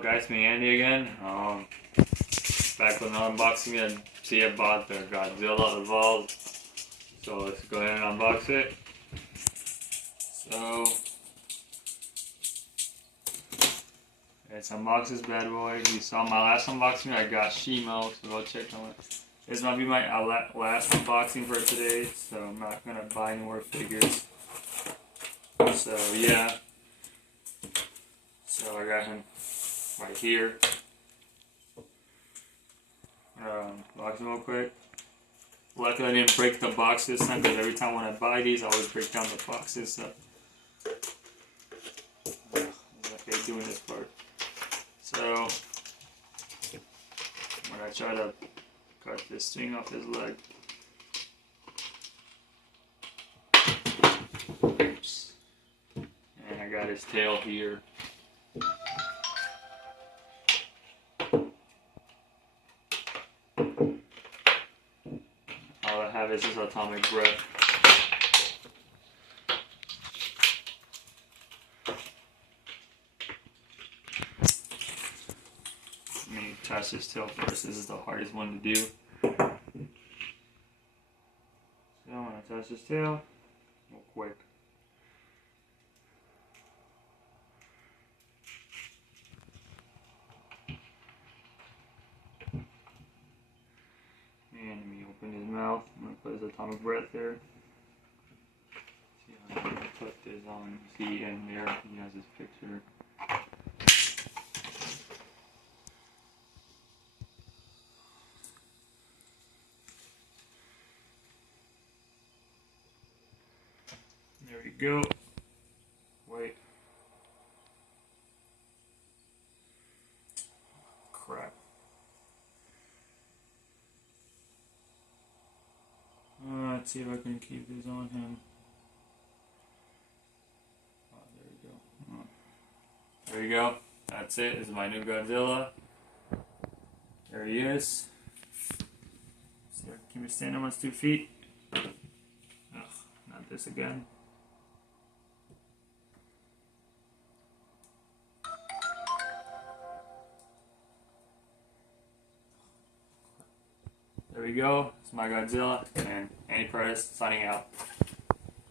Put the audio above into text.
up guys, me Andy again. Back with an unboxing and see about the Godzilla Evolved. So let's go ahead and unbox it. So let's unbox this bad boy. You saw my last unboxing, I got Shimo, so go check on it. This might be my last unboxing for today, so I'm not gonna buy any more figures. So yeah. So I got him right here. Box him real quick. Luckily I didn't break the box this time because every time when I buy these I always break down the boxes. So I hate doing this part. So I'm gonna try to cut this thing off his leg. Oops. And I got his tail here. All I have is this atomic breath. Let me attach this tail first. This is the hardest one to do. So I'm going to attach this tail real quick. And let me open his mouth. I'm going to put his atomic breath there. See, I'm going to put this on. See, in there, he has his picture. There we go. Wait. Crap. Let's see if I can keep this on him. Oh, there we go. Oh. There you go. That's it. This is my new Godzilla. There he is. See if I can stand on his 2 feet. Ugh, not this again. There we go. It's my Godzilla, and Andy Perez signing out.